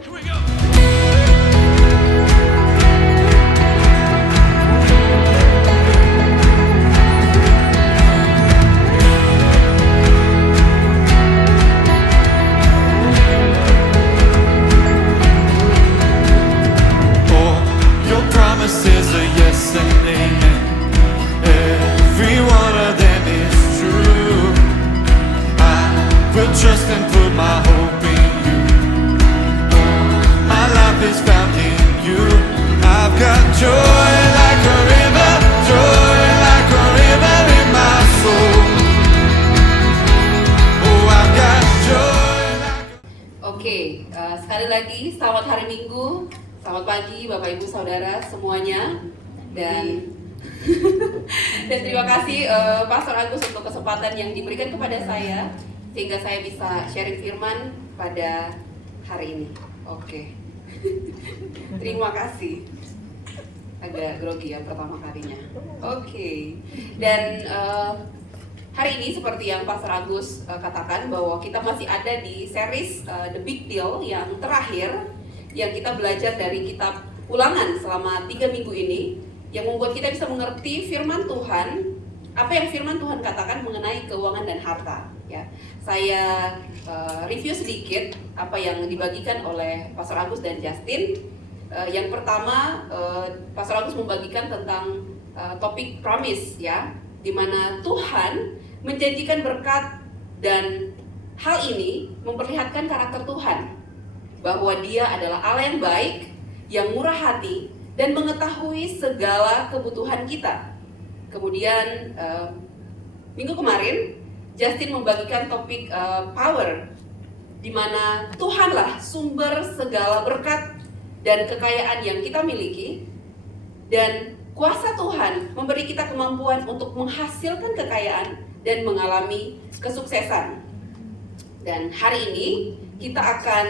Here we go. All your promises are yes and amen. Every one of them is true. I will trust and put my hope in you. My life is found in you. I've got joy like a river, joy like a river in my soul. Oh, I've got joy like a... Oke, sekali lagi selamat hari Minggu, selamat pagi Bapak Ibu Saudara semuanya, dan dan terima kasih Pastor Agus untuk kesempatan yang diberikan kepada saya sehingga saya bisa sharing firman pada hari ini. Oke, terima kasih. Agak grogi ya pertama kalinya. Oke, dan hari ini seperti yang Pastor Agus katakan bahwa kita masih ada di series The Big Deal yang terakhir yang kita belajar dari kitab Ulangan selama 3 minggu ini, yang membuat kita bisa mengerti firman Tuhan, apa yang firman Tuhan katakan mengenai keuangan dan harta. Ya, saya review sedikit apa yang dibagikan oleh Pastor Agus dan Justin. Yang pertama, Pastor Agus membagikan tentang topik promise, ya, di mana Tuhan menjanjikan berkat, dan hal ini memperlihatkan karakter Tuhan, bahwa Dia adalah Allah yang baik, yang murah hati, dan mengetahui segala kebutuhan kita. Kemudian minggu kemarin Justin membagikan topik power, di mana Tuhanlah sumber segala berkat dan kekayaan yang kita miliki, dan kuasa Tuhan memberi kita kemampuan untuk menghasilkan kekayaan dan mengalami kesuksesan. Dan hari ini kita akan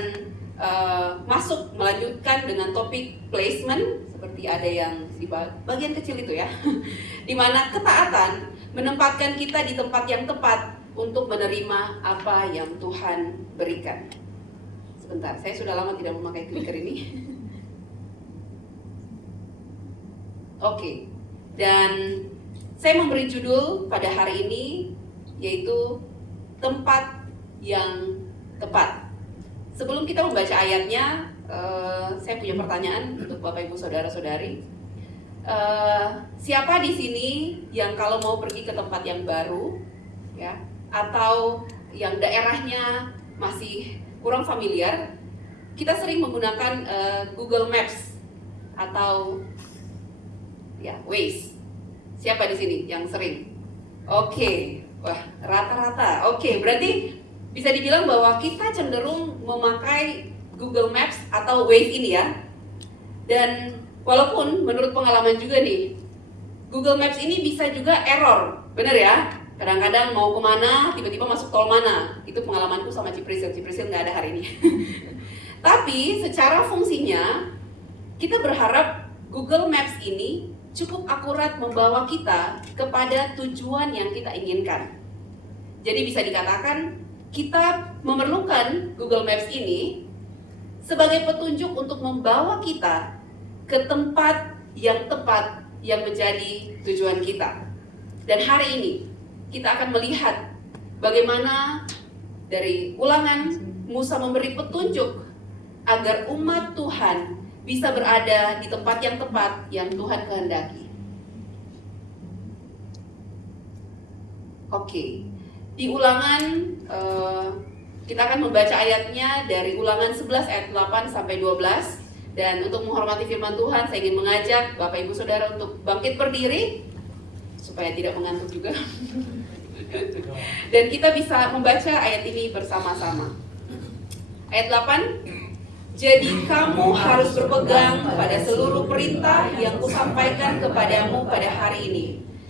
melanjutkan dengan topik placement, seperti ada yang di bagian kecil itu ya, di mana ketaatan menempatkan kita di tempat yang tepat untuk menerima apa yang Tuhan berikan. Sebentar, saya sudah lama tidak memakai clicker ini. Oke, dan saya memberi judul pada hari ini yaitu tempat yang tepat. Sebelum kita membaca ayatnya, saya punya pertanyaan untuk Bapak Ibu Saudara-saudari. Siapa di sini yang kalau mau pergi ke tempat yang baru, ya, atau yang daerahnya masih kurang familiar, kita sering menggunakan Google Maps atau ya Waze. Siapa di sini yang sering? Oke, wah rata-rata. Oke, berarti bisa dibilang bahwa kita cenderung memakai Google Maps atau Waze ini ya. Dan walaupun menurut pengalaman juga nih, Google Maps ini bisa juga error, bener ya? Kadang-kadang mau kemana, tiba-tiba masuk tol mana. Itu pengalamanku sama Ciprisil nggak ada hari ini. Tapi secara fungsinya, kita berharap Google Maps ini cukup akurat membawa kita kepada tujuan yang kita inginkan. Jadi bisa dikatakan kita memerlukan Google Maps ini sebagai petunjuk untuk membawa kita ke tempat yang tepat yang menjadi tujuan kita. Dan hari ini kita akan melihat bagaimana dari Ulangan Musa memberi petunjuk agar umat Tuhan bisa berada di tempat yang tepat yang Tuhan kehendaki. Oke, di Ulangan kita akan membaca ayatnya dari Ulangan 11 ayat 8 sampai 12. Dan untuk menghormati firman Tuhan, saya ingin mengajak Bapak Ibu Saudara untuk bangkit berdiri supaya tidak mengantuk juga. Dan kita bisa membaca ayat ini bersama-sama. Ayat 8. Jadi kamu harus berpegang pada seluruh perintah yang kusampaikan kepadamu pada hari ini,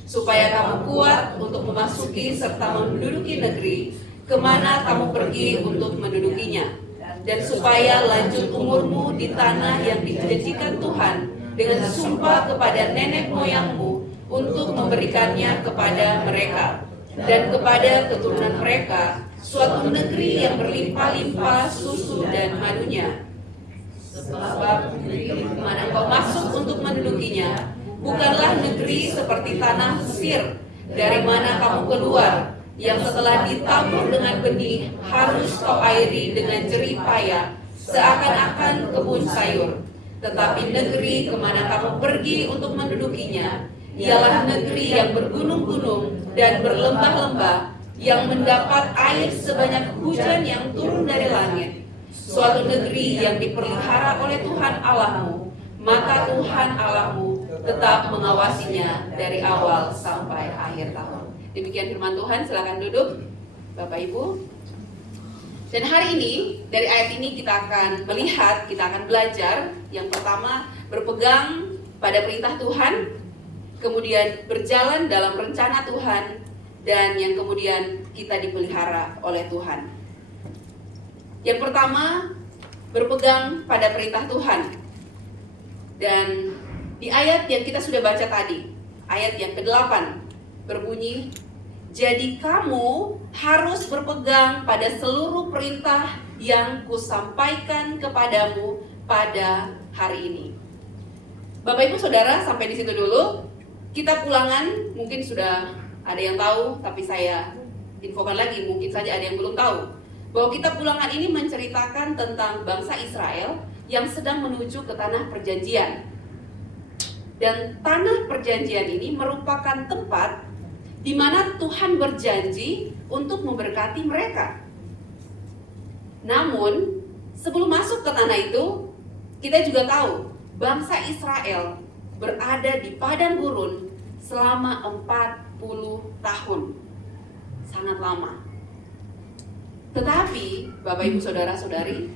supaya kamu kuat untuk memasuki serta menduduki negeri kemana kamu pergi untuk mendudukinya, dan supaya lanjut umurmu di tanah yang dijanjikan Tuhan dengan sumpah kepada nenek moyangmu untuk memberikannya kepada mereka dan kepada keturunan mereka, suatu negeri yang berlimpah-limpah susu dan madunya. Sebab negeri kemana engkau masuk untuk mendudukinya bukanlah negeri seperti tanah Mesir, dari mana kamu keluar, yang setelah ditabur dengan benih harus kau airi dengan jerih payah, seakan-akan kebun sayur. Tetapi negeri kemana kamu pergi untuk mendudukinya ialah negeri yang bergunung-gunung dan berlembah-lembah, yang mendapat air sebanyak hujan yang turun dari langit. Suatu negeri yang dipelihara oleh Tuhan Allahmu, maka Tuhan Allahmu tetap mengawasinya dari awal sampai akhir tahun. Demikian firman Tuhan, silakan duduk Bapak Ibu. Dan hari ini, dari ayat ini kita akan melihat, kita akan belajar. Yang pertama, berpegang pada perintah Tuhan, kemudian berjalan dalam rencana Tuhan, dan yang kemudian kita dipelihara oleh Tuhan. Yang pertama, berpegang pada perintah Tuhan. Dan di ayat yang kita sudah baca tadi, ayat yang ke-8 berbunyi, jadi kamu harus berpegang pada seluruh perintah yang kusampaikan kepadamu pada hari ini. Bapak Ibu Saudara, sampai di situ dulu. Kitab Ulangan mungkin sudah ada yang tahu, tapi saya infokan lagi, mungkin saja ada yang belum tahu, bahwa kitab Ulangan ini menceritakan tentang bangsa Israel yang sedang menuju ke tanah perjanjian. Dan tanah perjanjian ini merupakan tempat di mana Tuhan berjanji untuk memberkati mereka. Namun, sebelum masuk ke tanah itu, kita juga tahu bangsa Israel berada di padang gurun selama 40 tahun. Sangat lama. Tetapi, Bapak Ibu Saudara-saudari,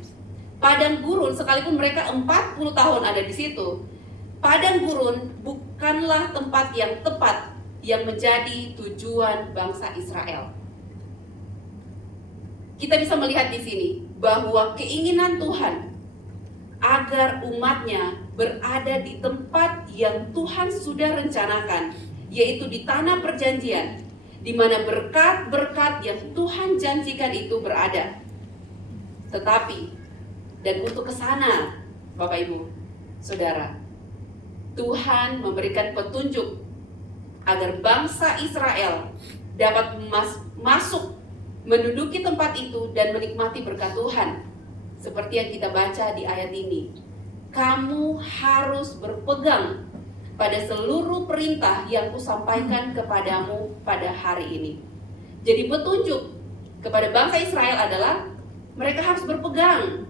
padang gurun sekalipun mereka 40 tahun ada di situ, padang gurun bukanlah tempat yang tepat yang menjadi tujuan bangsa Israel. Kita bisa melihat di sini bahwa keinginan Tuhan agar umatnya berada di tempat yang Tuhan sudah rencanakan, yaitu di tanah perjanjian, di mana berkat-berkat yang Tuhan janjikan itu berada. Tetapi, dan untuk ke sana, Bapak Ibu, Saudara, Tuhan memberikan petunjuk agar bangsa Israel dapat masuk menduduki tempat itu dan menikmati berkat Tuhan. Seperti yang kita baca di ayat ini, kamu harus berpegang pada seluruh perintah yang kusampaikan kepadamu pada hari ini. Jadi petunjuk kepada bangsa Israel adalah mereka harus berpegang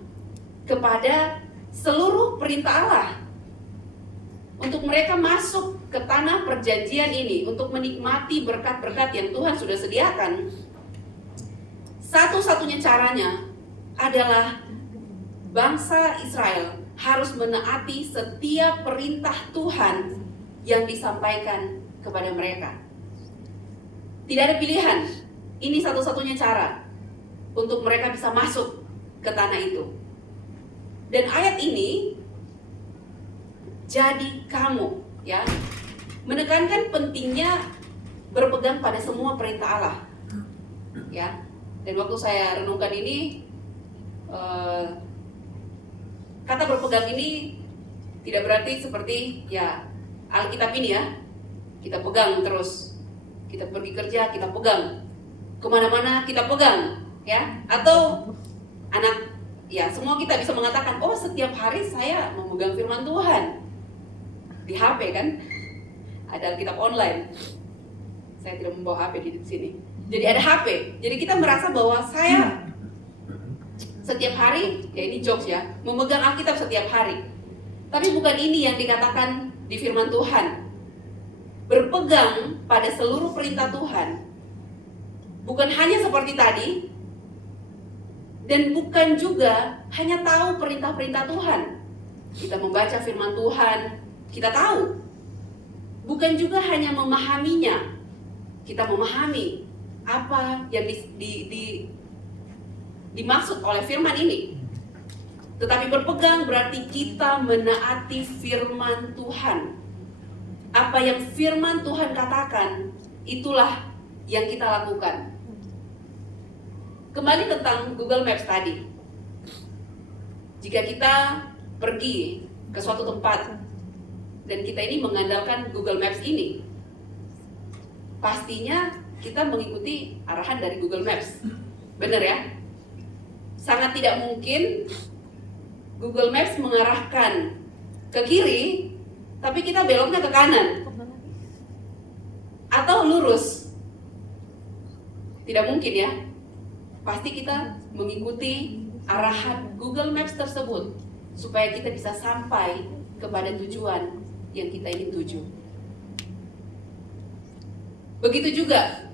kepada seluruh perintah Allah untuk mereka masuk ke tanah perjanjian ini, untuk menikmati berkat-berkat yang Tuhan sudah sediakan. Satu-satunya caranya adalah bangsa Israel harus menaati setiap perintah Tuhan yang disampaikan kepada mereka. Tidak ada pilihan. Ini satu-satunya cara untuk mereka bisa masuk ke tanah itu. Dan ayat ini, jadi kamu, ya, menekankan pentingnya berpegang pada semua perintah Allah, ya. Dan waktu saya renungkan ini, kata berpegang ini tidak berarti seperti ya Alkitab ini ya, kita pegang terus, kita pergi kerja kita pegang, kemana-mana kita pegang, ya. Atau anak, ya semua kita bisa mengatakan, oh setiap hari saya memegang firman Tuhan di HP kan, ada Alkitab online. Saya tidak membawa HP di sini. Jadi ada HP. Jadi kita merasa bahwa saya setiap hari, ya ini jokes ya, memegang Alkitab setiap hari. Tapi bukan ini yang dikatakan di firman Tuhan. Berpegang pada seluruh perintah Tuhan. Bukan hanya seperti tadi, dan bukan juga hanya tahu perintah-perintah Tuhan. Kita membaca firman Tuhan, kita tahu. Bukan juga hanya memahaminya. Kita memahami apa yang dimaksud oleh firman ini. Tetapi berpegang berarti kita menaati firman Tuhan. Apa yang firman Tuhan katakan, itulah yang kita lakukan. Kembali tentang Google Maps tadi. Jika kita pergi ke suatu tempat dan kita ini mengandalkan Google Maps ini, pastinya kita mengikuti arahan dari Google Maps. Benar ya? Sangat tidak mungkin Google Maps mengarahkan ke kiri, tapi kita beloknya ke kanan atau lurus. Tidak mungkin ya. Pasti kita mengikuti arahan Google Maps tersebut supaya kita bisa sampai kepada tujuan yang kita ingin tuju. Begitu juga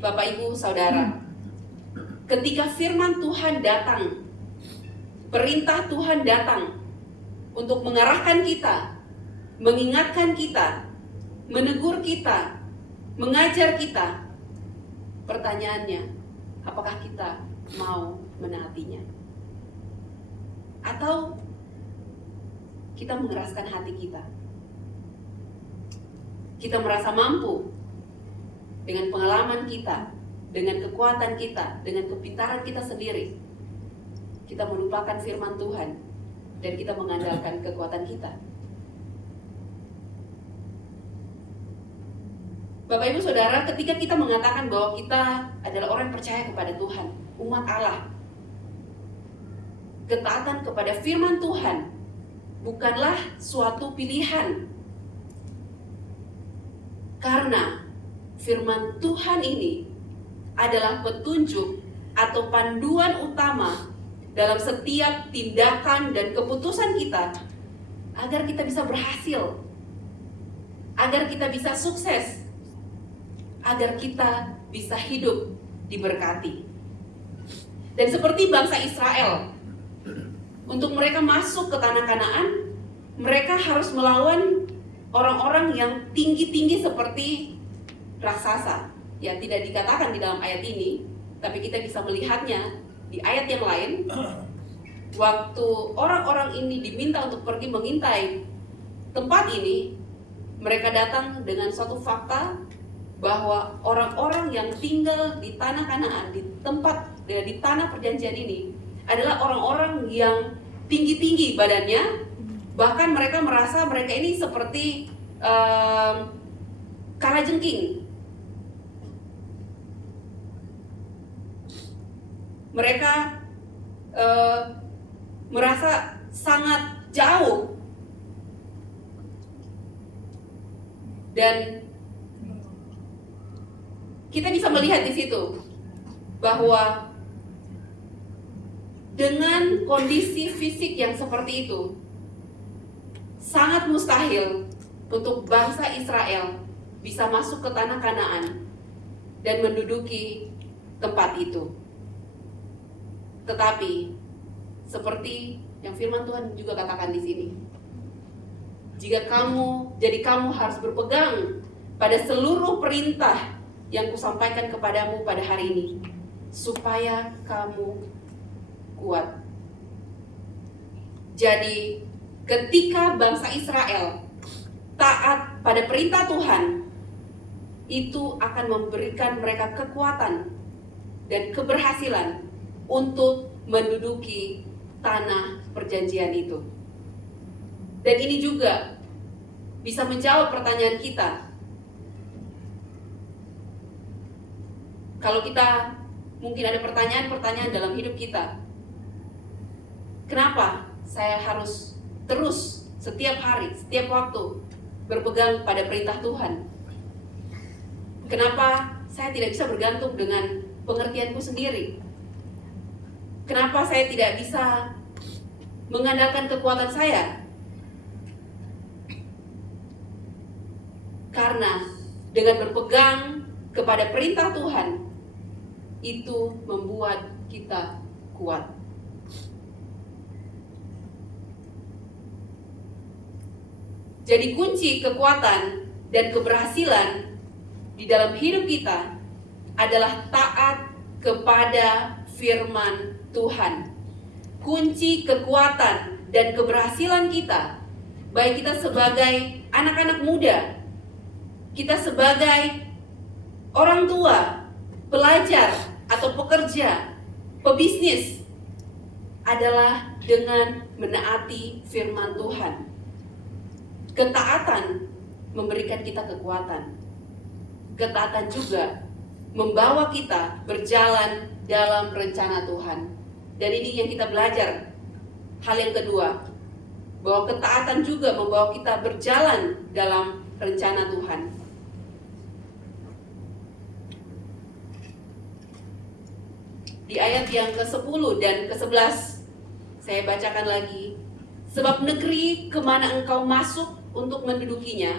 Bapak Ibu Saudara, ketika firman Tuhan datang, perintah Tuhan datang untuk mengarahkan kita, mengingatkan kita, menegur kita, mengajar kita, pertanyaannya, apakah kita mau menaatinya? Atau kita mengeraskan hati kita? Kita merasa mampu dengan pengalaman kita, dengan kekuatan kita, dengan kepintaran kita sendiri. Kita melupakan firman Tuhan dan kita mengandalkan kekuatan kita. Bapak Ibu Saudara, ketika kita mengatakan bahwa kita adalah orang yang percaya kepada Tuhan, umat Allah, ketaatan kepada firman Tuhan bukanlah suatu pilihan. Karena firman Tuhan ini adalah petunjuk atau panduan utama dalam setiap tindakan dan keputusan kita agar kita bisa berhasil, agar kita bisa sukses, agar kita bisa hidup diberkati. Dan seperti bangsa Israel, untuk mereka masuk ke tanah Kanaan, mereka harus melawan orang-orang yang tinggi-tinggi seperti raksasa. Ya, tidak dikatakan di dalam ayat ini, tapi kita bisa melihatnya di ayat yang lain. Waktu orang-orang ini diminta untuk pergi mengintai tempat ini, mereka datang dengan suatu fakta bahwa orang-orang yang tinggal di tanah Kanaan, di tanah perjanjian ini adalah orang-orang yang tinggi-tinggi badannya, bahkan mereka merasa mereka ini seperti kalajengking. Mereka merasa sangat jauh dan kita bisa melihat di situ bahwa dengan kondisi fisik yang seperti itu, sangat mustahil untuk bangsa Israel bisa masuk ke tanah Kanaan dan menduduki tempat itu. Tetapi seperti yang firman Tuhan juga katakan di sini, kamu harus berpegang pada seluruh perintah yang kusampaikan kepadamu pada hari ini, supaya kamu kuat. Jadi, ketika bangsa Israel taat pada perintah Tuhan, itu akan memberikan mereka kekuatan dan keberhasilan untuk menduduki tanah perjanjian itu. Dan ini juga bisa menjawab pertanyaan kita. Kalau kita mungkin ada pertanyaan-pertanyaan dalam hidup kita, kenapa saya harus terus setiap hari, setiap waktu berpegang pada perintah Tuhan? Kenapa saya tidak bisa bergantung dengan pengertianku sendiri? Kenapa saya tidak bisa mengandalkan kekuatan saya? Karena dengan berpegang kepada perintah Tuhan, itu membuat kita kuat. Jadi kunci kekuatan dan keberhasilan di dalam hidup kita adalah taat kepada firman Tuhan. Kunci kekuatan dan keberhasilan kita, baik kita sebagai anak-anak muda, kita sebagai orang tua, pelajar atau pekerja, pebisnis, adalah dengan menaati firman Tuhan. Ketaatan memberikan kita kekuatan. Ketaatan juga membawa kita berjalan dalam rencana Tuhan. Dan ini yang kita belajar. Hal yang kedua, bahwa ketaatan juga membawa kita berjalan dalam rencana Tuhan. Di ayat yang ke-10 dan ke-11, saya bacakan lagi. Sebab negeri kemana engkau masuk untuk mendudukinya,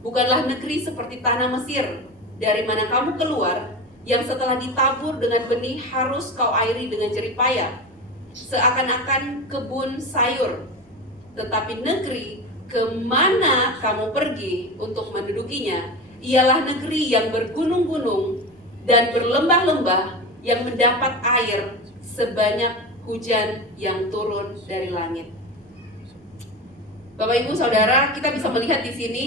bukanlah negeri seperti tanah Mesir, dari mana kamu keluar, yang setelah ditabur dengan benih harus kau airi dengan jerih payah, seakan-akan kebun sayur. Tetapi negeri kemana kamu pergi untuk mendudukinya, ialah negeri yang bergunung-gunung dan berlembah-lembah, yang mendapat air sebanyak hujan yang turun dari langit. Bapak Ibu Saudara, kita bisa melihat di sini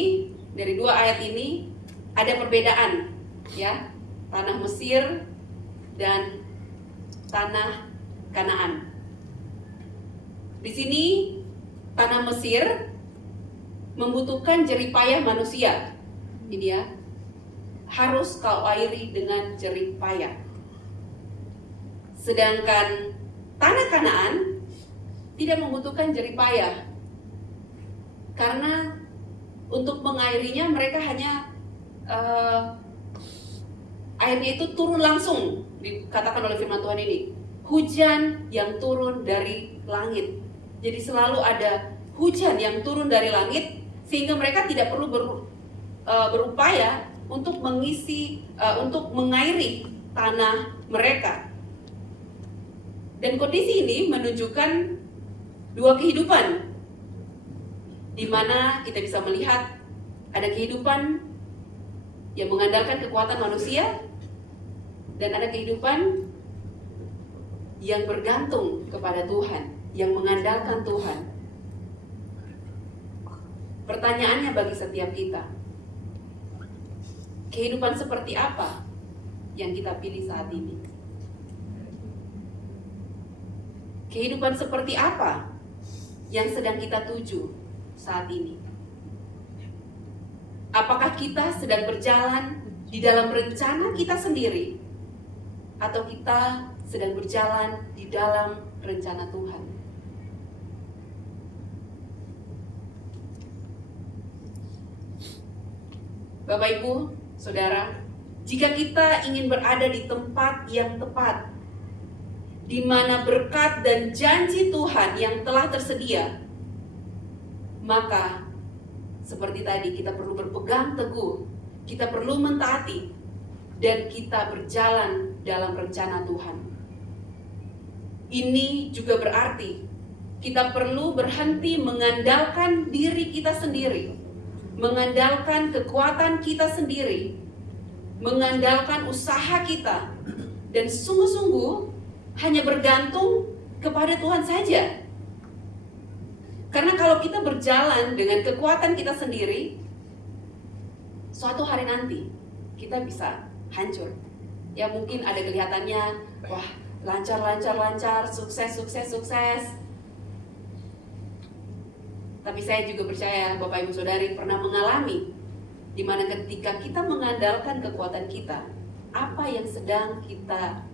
dari dua ayat ini ada perbedaan, ya, tanah Mesir dan tanah Kanaan. Di sini tanah Mesir membutuhkan jerih payah manusia. Ini ya, harus kau airi dengan jerih payah. Sedangkan tanah Kanaan tidak membutuhkan jerih payah, karena untuk mengairinya mereka hanya airnya itu turun langsung, dikatakan oleh firman Tuhan ini, hujan yang turun dari langit. Jadi selalu ada hujan yang turun dari langit, sehingga mereka tidak perlu berupaya untuk untuk mengairi tanah mereka. Dan kondisi ini menunjukkan dua kehidupan, di mana kita bisa melihat ada kehidupan yang mengandalkan kekuatan manusia, dan ada kehidupan yang bergantung kepada Tuhan, yang mengandalkan Tuhan. Pertanyaannya bagi setiap kita, kehidupan seperti apa yang kita pilih saat ini? Kehidupan seperti apa yang sedang kita tuju saat ini? Apakah kita sedang berjalan di dalam rencana kita sendiri, atau kita sedang berjalan di dalam rencana Tuhan? Bapak Ibu, Saudara, jika kita ingin berada di tempat yang tepat, di mana berkat dan janji Tuhan yang telah tersedia, maka seperti tadi kita perlu berpegang teguh, kita perlu mentaati, dan kita berjalan dalam rencana Tuhan. Ini juga berarti kita perlu berhenti mengandalkan diri kita sendiri, mengandalkan kekuatan kita sendiri, mengandalkan usaha kita, dan sungguh-sungguh hanya bergantung kepada Tuhan saja. Karena kalau kita berjalan dengan kekuatan kita sendiri, suatu hari nanti kita bisa hancur. Ya mungkin ada kelihatannya, wah lancar, sukses. Tapi saya juga percaya Bapak Ibu Saudari pernah mengalami di mana ketika kita mengandalkan kekuatan kita, apa yang sedang kita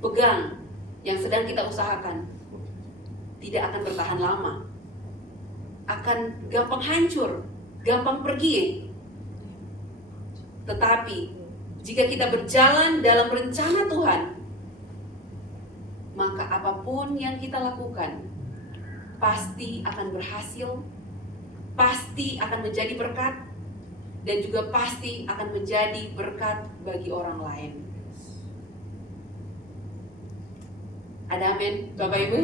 pegang, yang sedang kita usahakan, tidak akan bertahan lama, akan gampang hancur, gampang pergi. Tetapi jika kita berjalan dalam rencana Tuhan, maka apapun yang kita lakukan pasti akan berhasil, pasti akan menjadi berkat, dan juga pasti akan menjadi berkat bagi orang lain. Ada amin, Bapak Ibu?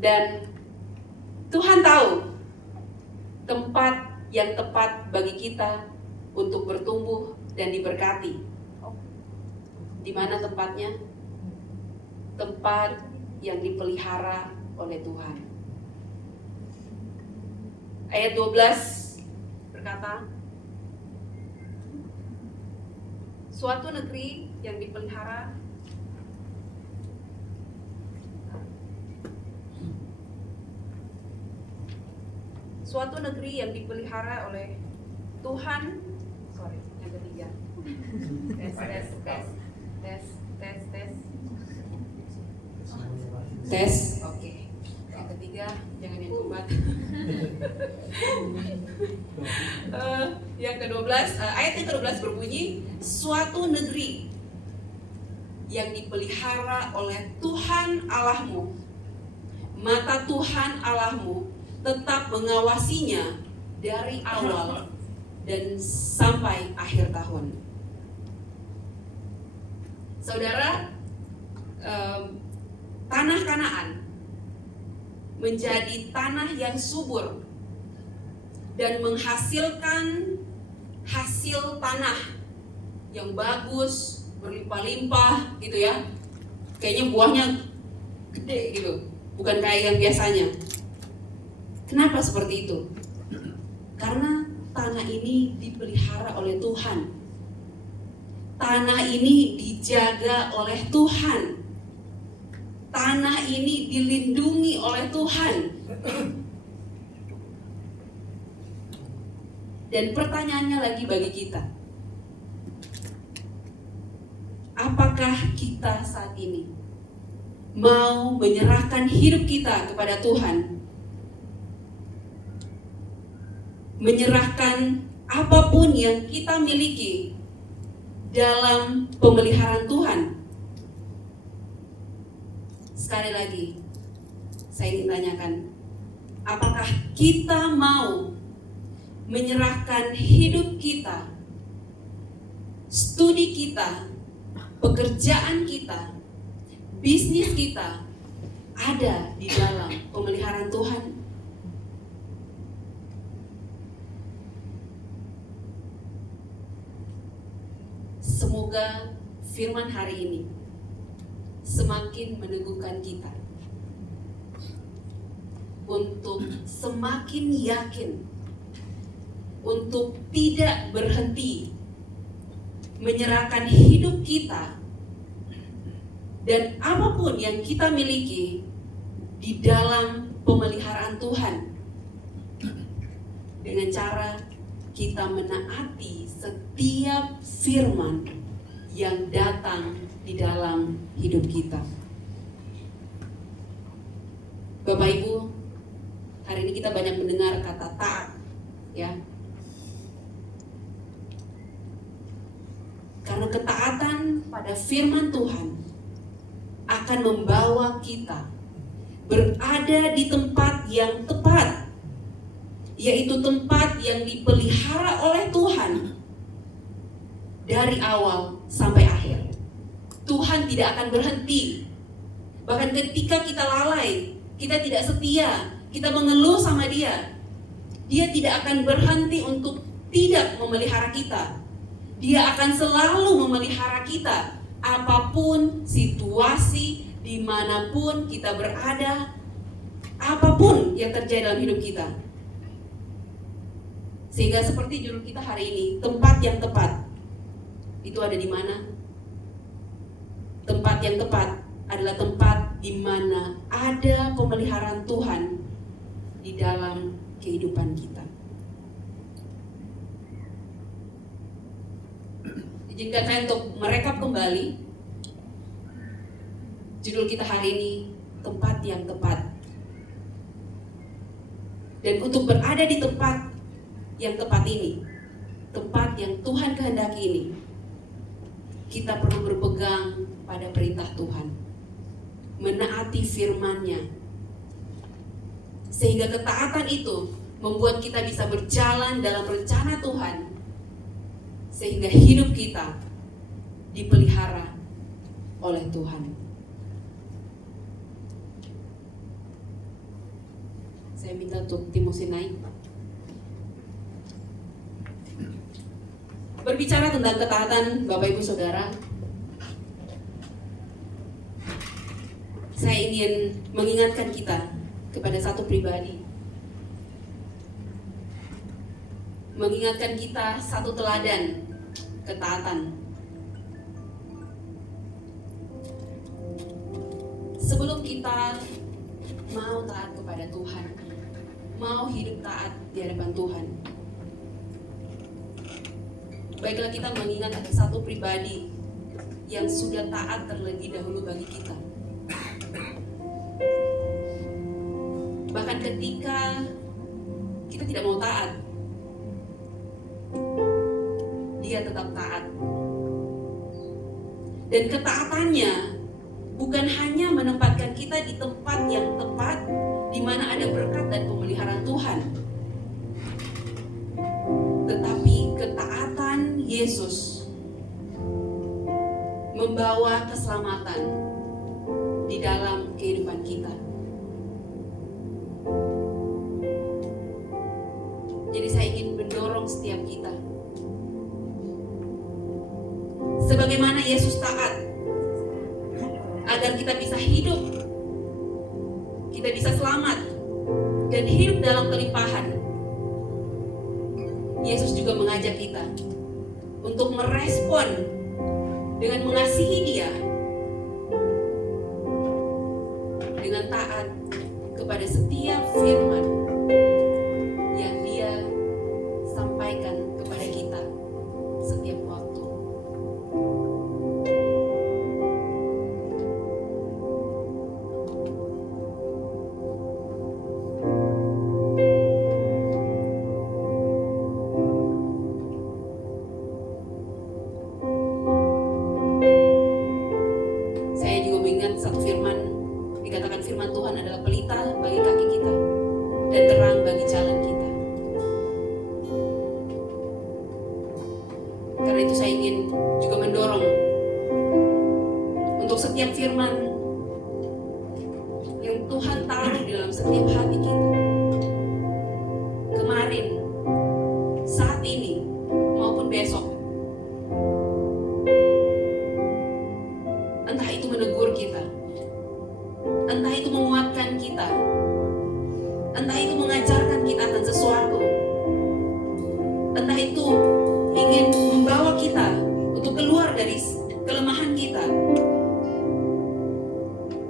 Dan Tuhan tahu tempat yang tepat bagi kita untuk bertumbuh dan diberkati. Di mana tempatnya? Tempat yang dipelihara oleh Tuhan. Ayat 12 berkata, suatu negeri yang dipelihara suatu negeri yang dipelihara oleh Tuhan. Sorry, yang ketiga. Tes. Oke. Yang ketiga, jangan yang keempat. Yang ke-12, ayat yang ke-12 berbunyi, suatu negeri yang dipelihara oleh Tuhan Allahmu. Mata Tuhan Allahmu tetap mengawasinya dari awal dan sampai akhir tahun. Saudara, tanah Kanaan menjadi tanah yang subur dan menghasilkan hasil tanah yang bagus, berlimpah-limpah gitu ya. Kayaknya buahnya gede gitu, bukan kayak yang biasanya. Kenapa seperti itu? Karena tanah ini dipelihara oleh Tuhan. Tanah ini dijaga oleh Tuhan. Tanah ini dilindungi oleh Tuhan. Dan pertanyaannya lagi bagi kita, apakah kita saat ini mau menyerahkan hidup kita kepada Tuhan? Menyerahkan apapun yang kita miliki dalam pemeliharaan Tuhan? Sekali lagi, saya ingin tanyakan, apakah kita mau menyerahkan hidup kita, studi kita, pekerjaan kita, bisnis kita ada di dalam pemeliharaan Tuhan? Semoga firman hari ini semakin meneguhkan kita untuk semakin yakin, untuk tidak berhenti menyerahkan hidup kita dan apapun yang kita miliki di dalam pemeliharaan Tuhan, dengan cara kita menaati setiap firman yang datang di dalam hidup kita. Bapak Ibu, hari ini kita banyak mendengar kata taat, ya. Karena ketaatan pada firman Tuhan akan membawa kita berada di tempat yang tepat, yaitu tempat yang dipelihara oleh Tuhan dari awal sampai akhir. Tuhan tidak akan berhenti. Bahkan ketika kita lalai, kita tidak setia, kita mengeluh sama Dia, Dia tidak akan berhenti untuk tidak memelihara kita. Dia akan selalu memelihara kita, apapun situasi, dimanapun kita berada, apapun yang terjadi dalam hidup kita. Sehingga seperti judul kita hari ini, tempat yang tepat, itu ada di mana? Tempat yang tepat adalah tempat di mana ada pemeliharaan Tuhan di dalam kehidupan kita. Izinkan saya untuk merekap kembali judul kita hari ini, tempat yang tepat. Dan untuk berada di tempat yang tepat ini, tempat yang Tuhan kehendaki ini, kita perlu berpegang pada perintah Tuhan, menaati firman-Nya, sehingga ketaatan itu membuat kita bisa berjalan dalam rencana Tuhan, sehingga hidup kita dipelihara oleh Tuhan. Saya minta untuk Timosi naik. Berbicara tentang ketaatan, Bapak Ibu Saudara, saya ingin mengingatkan kita kepada satu pribadi, mengingatkan kita satu teladan ketaatan. Sebelum kita mau taat kepada Tuhan, mau hidup taat di hadapan Tuhan. Baiklah kita mengingat ada satu pribadi yang sudah taat terlebih dahulu bagi kita. Bahkan ketika kita tidak mau taat, dia tetap taat. Dan ketaatannya bukan hanya menempatkan kita di tempat yang tepat, di mana ada berkat dan pemeliharaan Tuhan, tetapi ketaatan Yesus membawa keselamatan di dalam kehidupan kita. Jadi saya ingin mendorong setiap kita, sebagaimana Yesus taat, agar kita bisa hidup, kita bisa selamat, dan hidup dalam kelimpahan. Yesus juga mengajak kita untuk merespon dengan mengasihi Dia, dengan taat kepada setiap firman yang Dia sampaikan kepada kita setiap waktu. Saya juga mengingat satu firman, dikatakan firman Tuhan adalah pelita bagi kaki kita dan terang bagi jalan kita. Karena itu saya ingin juga mendorong untuk setiap firman yang Tuhan taruh di dalam setiap hati kita, kemarin, saat ini, maupun besok. Entah itu menegur kita, entah itu menguatkan kita, entah itu mengajarkan kita akan sesuatu, entah itu ingin membawa kita untuk keluar dari kelemahan kita,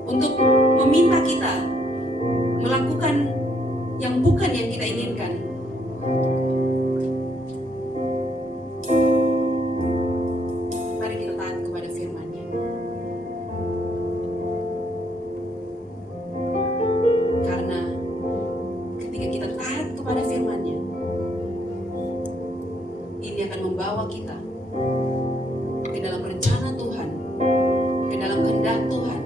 untuk meminta kita melakukan yang bukan yang kita inginkan. Mari kita taat kepada firman-Nya. Karena ketika kita taat kepada firman-Nya, ini akan membawa kita ke dalam rencana Tuhan, ke dalam kehendak Tuhan,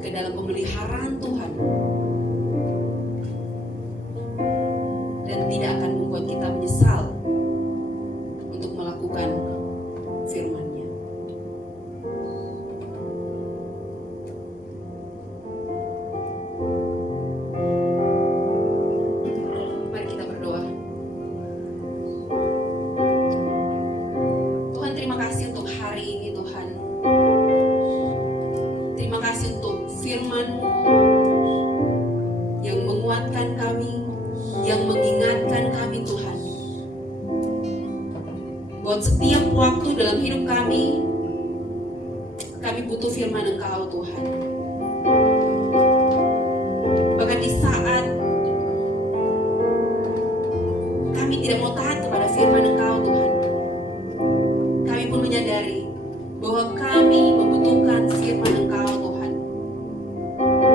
ke dalam pemeliharaan Tuhan, dan tidak akan membuat kita menyesal untuk melakukan firman-Nya. Mari kita berdoa. Tuhan, terima kasih untuk hari ini Tuhan. Terima kasih untuk firman-Mu yang menguatkan kami, yang mengingatkan kami Tuhan, buat setiap waktu dalam hidup kami butuh firman Engkau Tuhan. Bahkan di saat kami tidak mau taat kepada firman Engkau Tuhan, kami pun menyadari bahwa kami membutuhkan firman Engkau Tuhan,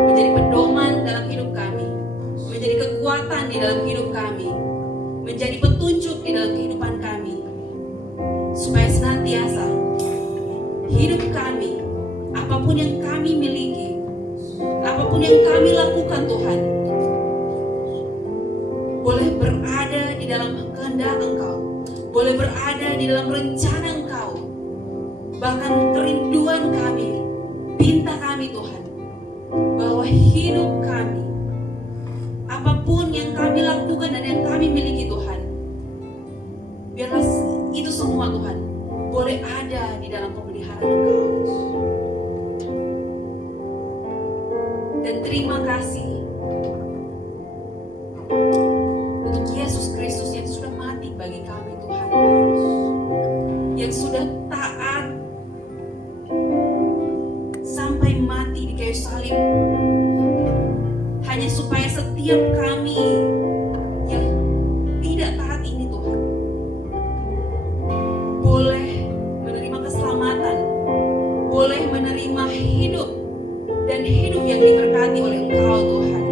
menjadi pedoman dalam hidup kami, menjadi kekuatan di dalam hidup kami, menjadi petunjuk di dalam kehidupan kami, supaya senantiasa hidup kami, apapun yang kami miliki, apapun yang kami lakukan Tuhan, boleh berada di dalam kehendak Engkau, boleh berada di dalam rencana Engkau. Bahkan kerinduan kami, pinta kami Tuhan, bahwa hidup kami, apapun yang kami lakukan dan yang kami miliki Tuhan, biarlah itu semua Tuhan boleh ada di dalam pemeliharaan Engkau. Dan terima kasih untuk Yesus Kristus yang sudah mati bagi kami Tuhan, yang sudah taat sampai mati di kayu salib, hanya supaya setiap kami dan hidup yang diberkati oleh Engkau Tuhan.